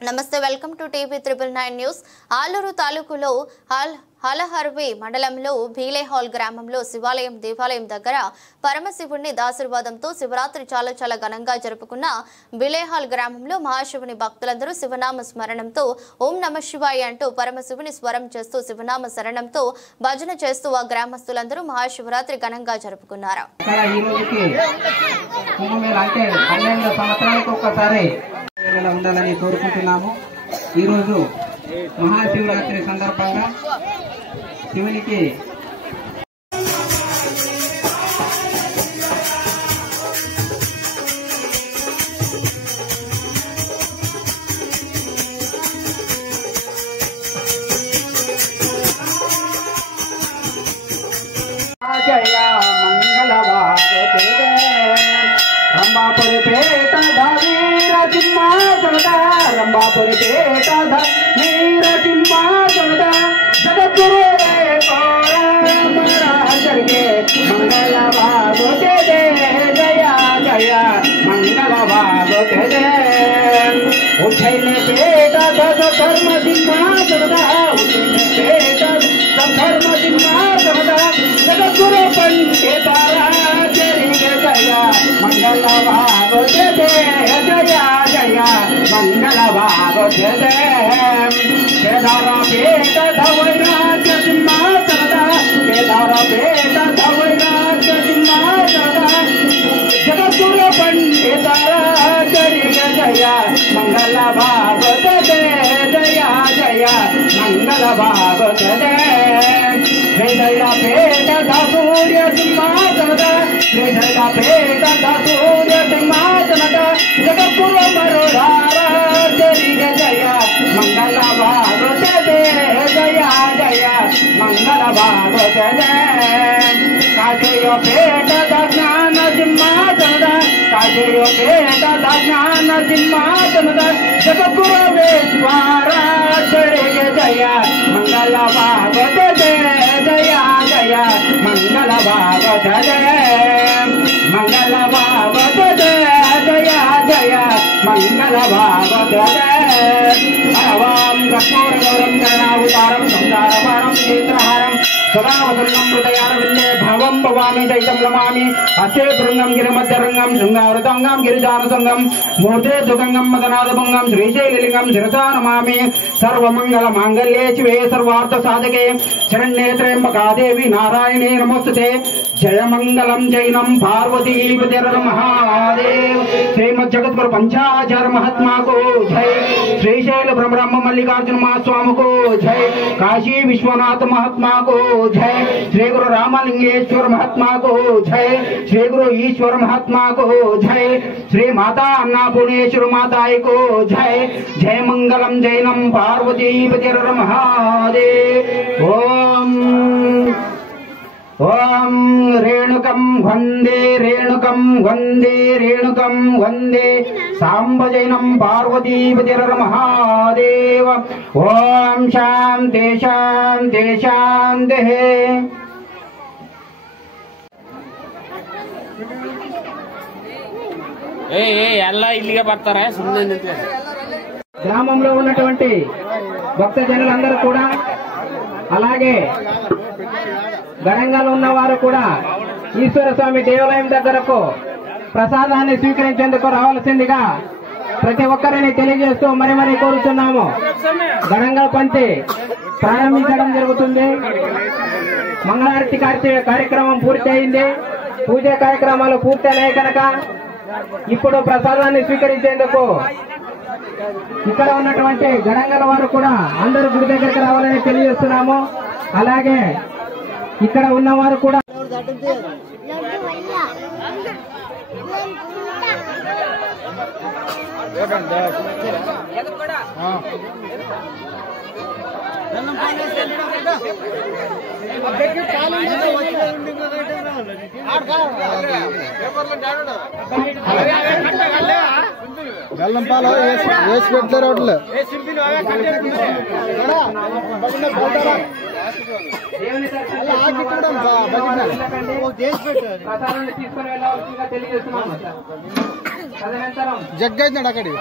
నమస్తే welcome to TV 999 news. ఆలూరు తాలూకులో హలహర్వి మండలంలో భీలే హాల్ గ్రామంలో శివాలయం దేవాలయం దగ్గర పరమశివుని దాశీర్వాదంతో శివరాత్రి చాలా ఘనంగా జరుపుకున్న భీలే హాల్ గ్రామంలో మహాశివుని భక్తులందరూ శివనామ స్మరణంతో ఓం నమ శివాయ అంటూ పరమశివుని స్వరం చేస్తూ శివనామ శరణంతో భజన చేస్తూ ఆ గ్రామస్తులందరూ మహాశివరాత్రి ఘనంగా జరుపుకున్నారు. ఉండాలని కోరుకుంటున్నాము. ఈరోజు మహాశివరాత్రి సందర్భంగా శివునికి జయ మంగళవాగోతే రంభాపురి పేట ధీర సింహాసనద రంభాపురి పేట ధీర సింహాసనద జగద్గురు జగే మంగళవాగోతే జయ జయ మంగళవాగోతే ఉఠైన పేట ధర్మ సింహాసనద ఉఠైన పేట ధర్మ సింహాసనద జగద్గురు పండిత జయ మంగళవాగోతే జయ జయ మంగళవాగోతే కేదార పేట ధవైరాజ్య సింహాసనద కేదార పేట ధవైరాజ్య సింహాసనద జగద్గురు పండిత జయ జయ మంగళవాగోతే జయ జయ మంగళవాగోతే జయ పేట సూర్య సింహాసనద జయ పేట సూర్య సింహాసనద జగద్గురు మరుడార జయ జయ మంగళవాగోతే జయ జయ మంగళవాగోతే కాశయ పేట జ్ఞాన సింహాసనద కాశయ పేట జ్ఞాన సింహాసనద జగద్గురు వేశ్వర జయ జయ మంగళవాగోతే జయ జయ మంగళవాగోతే మంగళవాగోతే జయ జయ మంగళవాగోతే హరవాం కర్పూరగౌరం కరుణావతారం సంసారపారం నేత్రహారం సదావసన్నం హృదయారవిందే భవం భవామి దైతం నమామి హస్తే బృంగం గిరిమధ్యరంగం శృంగావృతంగం గిరిజానుసంగం మూర్తే దుగంగం మదనాదభంగం శ్రీశైలలింగం శిరసా నమామి సర్వమంగళ మాంగళ్యే శివే సర్వార్థ సాధకే శరణ్యే త్రయంబకాదేవి నారాయణే నమోస్తుతే జయ మంగళం జైనం పార్వతీ మహాదేవ్ శ్రీమద్ జగద్గురు పంచాచార మహాత్మా को जय श्रीशैल ब्रह्म मल्लिकार्जुन महास्वामी को जय काशी विश्वनाथ महात्मा को जय श्री गुरु रामलिंगेश्वर महात्मा को जय श्री गुरु ईश्वर महात्मा को जय श्री माता अन्नपूर्णेश्वर माता को जय जय मंगलम जैनम पार्वती महादेव ओम ओम रेणुकं वंदे रेणुकं वंदे रेणुकं वंदे सांबजैनं पार्वती महादेव ओम शांति शांति शांति ಎಲ್ಲ ಇಲ್ಲಿಗೆ ಬರ್ತಾರೆ ಸುಮ್ಮನೆ ನಿಂತು గ్రామంలో ఉన్నటువంటి భక్తజనులందరూ కూడా అలాగే వరంగల్ ఉన్నవారు కూడా ఈశ్వర స్వామి దేవాలయం దగ్గరకు ప్రసాదాన్ని స్వీకరించేందుకు రావాల్సిందిగా ప్రతి ఒక్కరిని తెలియజేస్తూ మరి కోరుతున్నాము. వరంగల్ పంచి ప్రారంభించడం జరుగుతుంది. మంగళారతి కార్యక్రమం పూర్తి అయింది. పూజ కార్యక్రమాలు పూర్తి అయ్యాయి కనుక ఇప్పుడు ప్రసాదాన్ని స్వీకరించేందుకు ఇక్కడ ఉన్నటువంటి గడంగల వారు కూడా అందరూ గుడి దగ్గరికి రావాలని తెలియజేస్తున్నాము. అలాగే ఇక్కడ ఉన్నవారు కూడా బెల్లం పాలు వేసి పెట్టారు రోడ్లు జగ్గైనాడు అక్కడి